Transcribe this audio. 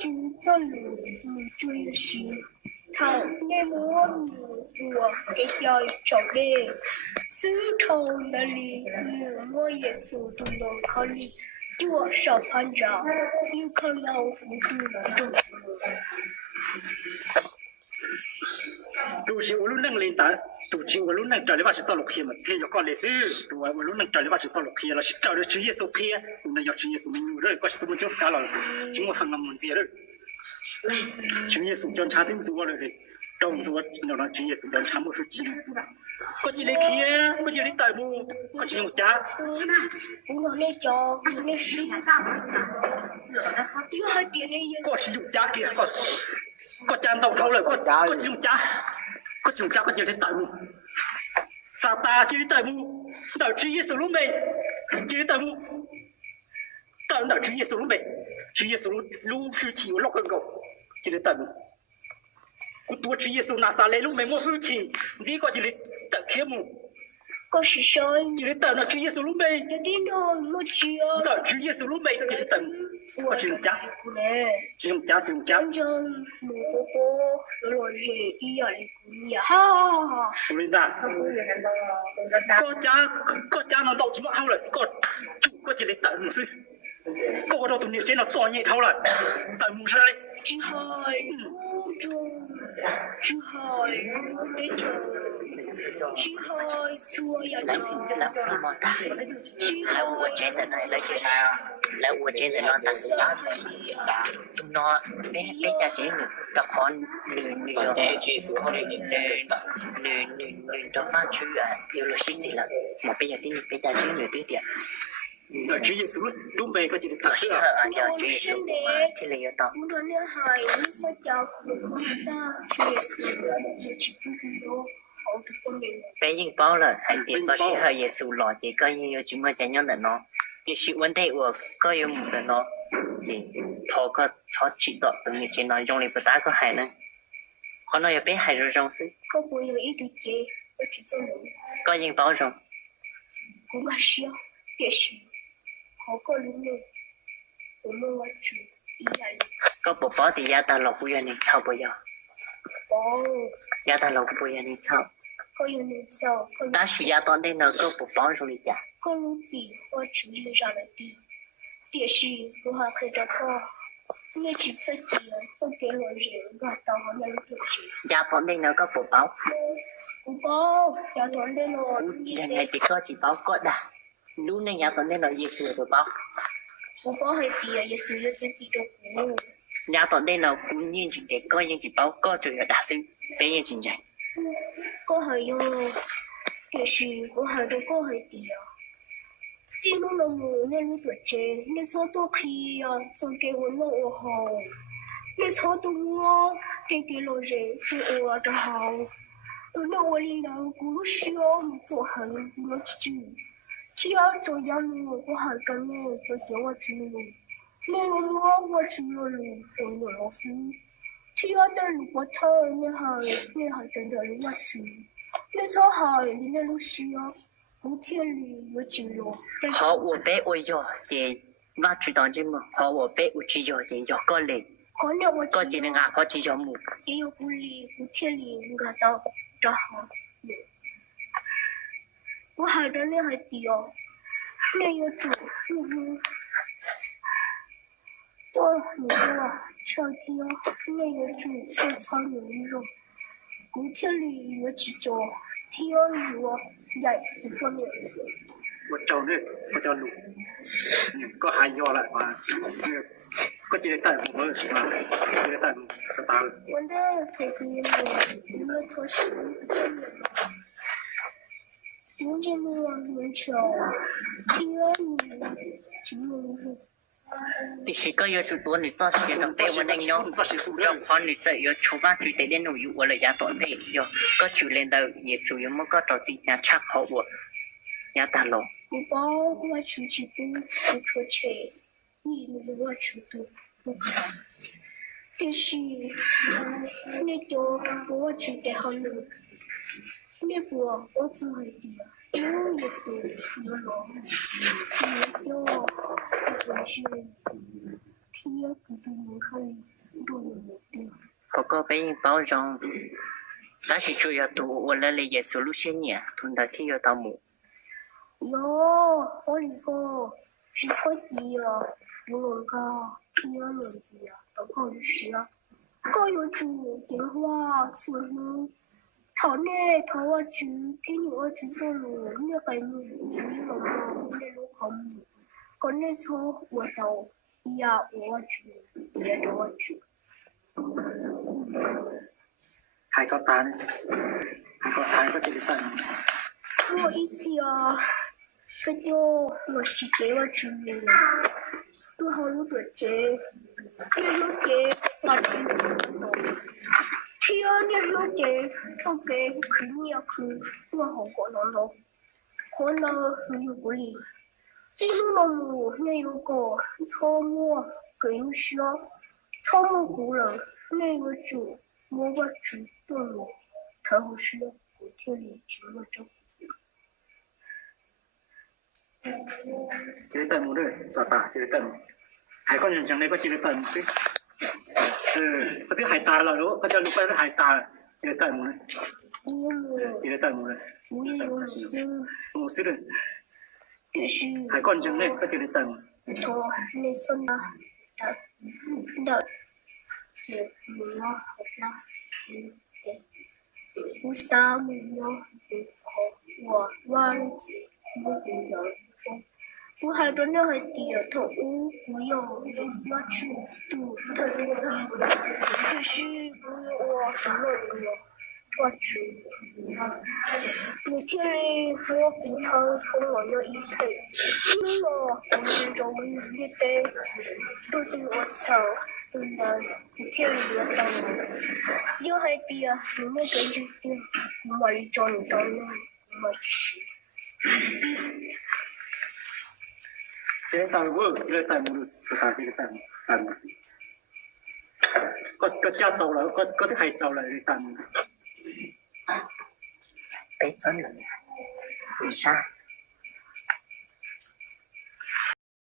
只做路追时，头内摸你我给掉手里，丝绸那里我也速度能考虑。我少攀着，有可能辅助那种。都是我们能领导，都是我们能找的话是找路片嘛，片要搞历史，我们能找的话是找路片了，是找的职业手片，那要职业手没有人，我是不就干了，就我放了门接了，职业手叫查定做了的，当做那职业手叫查没出去。có gì lấy kia, có gì lấy tài bu, có gì một cha. Cũng nói lấy cho, có lấy sự. Tiêu hai tiền này. Có gì một cha kia, có cha đầu thâu rồi, có gì một cha, có gì lấy tài bu. Sao ta chỉ lấy tài bu, đạo chỉ Giêsu lúc này, chỉ lấy tài bu, đạo chỉ Giêsu lúc này, chỉ Giêsu lúc phi chiếu lóc gần cầu, chỉ lấy tài bu. Tôi chỉ Giêsu nát ta lấy lúc này mua phi chiếu, đi có chỉ lấy tận kia mu, có sự soi, chỉ lấy tận là chỉ Giêsu lúc này, để đi đâu mua chiếu, đạo chỉ Giêsu lúc này chỉ lấy tận, có chỉ một cha, chỉ một cha. Chân một bố rồi gì đi ở đây cũng nhà ha. Rồi đã, có cha nó đâu chỉ một hao rồi, có chỉ lấy tận một xí, có đâu tụi nhiều trên nó to nhẹ thâu rồi, tận một sai. Chứ hỏi, chứ hỏi, để chờ. Chứ hỏi, chua ya lấy xin cho lắm nó mò ta là ua chế từ này lấy chơi sao là ua chế từ nó tăng từ đó thì chúng nó bé cha chế được đọc con nửa để chỉ số họ để nửa trong ba chữ yêu là xin gì là một bây giờ đi bé cha chế nửa tiêu tiền chỉ Giêsu đúng bề có chỉ được thật sự giờ chỉ số thì là yêu tao muốn nói như hỏi như sao cháu cũng ta Giêsu chỉ cũng bé những bao là hành tiền có sẽ hơi Giêsu lọ thì có nhiều chúng ta nhận được nó cái sự vấn đề của có yêu một cái nó thì thọ có thọ chỉ đạo từ những chuyện nói trong này bữa ta có hại nữa có nói bé hại rồi trong có bùi有一点点我只做人 có những bao trong cũng là siêu也是好个人呢我们我只依然 có bộ phó thì gia ta lọc bây giờ này sao bây giờ bố gia ta lọc bây giờ này sao có有人笑ta chỉ gia toàn đây nó có bộ phó trong này chả có lúc gì我只是让人低也是如何可以找到因只自己分给了人感到好像有点 gia toàn đây nó có bộ báo bố gia toàn đây nó lần này thì có chỉ báo có đã lúc này gia toàn đây nó Giêsu bộ báo bố hay thì也是有自己的苦 gia toàn đây nó cũng như chỉ để có những chỉ báo có chủ yếu đã sinh bé như chính vậy có hay yo也是có hay đâu có hay thì chỉ lúc nào nên lúc tuổi trẻ nên sau đó khi trong cái vấn đề ở hồ nên sau đó mua cái lô rễ thì ở đó hồ ở đâu đi nào cũng siêu做很多事只要这样我还跟你就叫我去那我去了我老师只要等我头你还等着我去你说好你那路西哦不天里有进入họ của bé ôi giờ thì và chỉ đón chứ mà họ của bé ôi chỉ giờ thì giờ có lệ có chỉ nên họ chỉ giờ mù也有不理不天理我到找好我还在那还低哦那有主多你说上天那有主多苍蝇肉不天理有几种天理我ใหญ่ถึงตัวเนี่ย một trâu nữa một trâu lù có hai do lại mà có chỉ để tận một bữa mà chỉ để tận cái tàu vấn đề thì người có sự những cái người chiều thì thì chỉ có yêu chủtua người ta sẽ làm béวันnày nhau trong con người ta yêu chủ ba chủ tế đến nội yêu là giá toàn bé yêu có chủ lên đầu yêu chủ yêu mới có trò gì nhà chắc hậu của nhà ta lộ不包我出去不出去你我出去不可但是你就我去的好了你不我只会的因为是有了有我是天佢對我係對我目標。不過俾人包裝，但是主要都我來了也 solution 呀，同他提有到冇。喲，我呢個是可以啊，我能夠天啊能字啊，都可以是啊。個有住電話，存呢，頭呢頭我住，今年我住咗路，呢個係你能夠你都可以。個呢錯我就呀我住，也就我住。hai con ta đấy hai con ta có thể tận 我一直啊，這就我是給我住的，都好有多謝，你有謝我住的，天啊，你有謝，就給佢你要去，我好過難咯，可能你有個理，這路路你有個錯誤，佢有需要，錯誤古人，你有住，我住走路，他好需要，我聽你聽我走。chỉ tận một rồi sao ta chỉ tận hai con nhân chẳng này có chỉ tận chứ có biết hai ta là đó có cho lúc đó hai ta chỉ tận một rồi chỉ tận một rồi một xíu rồi hai con chẳng này có chỉ tận我还真的还低了头，我有要去读特别的，就是我什么我去，每天嘞我骨头跟我有一腿，因为我是中文的对，都对我操，真的每天里我当我，有还低啊，你那个就对，我一种一种的，我去。chỉ tận vừa chỉ tận một ta chỉ tận một có cha tàu là có thứ hai tàu là tận Bé chó nữa. Sao?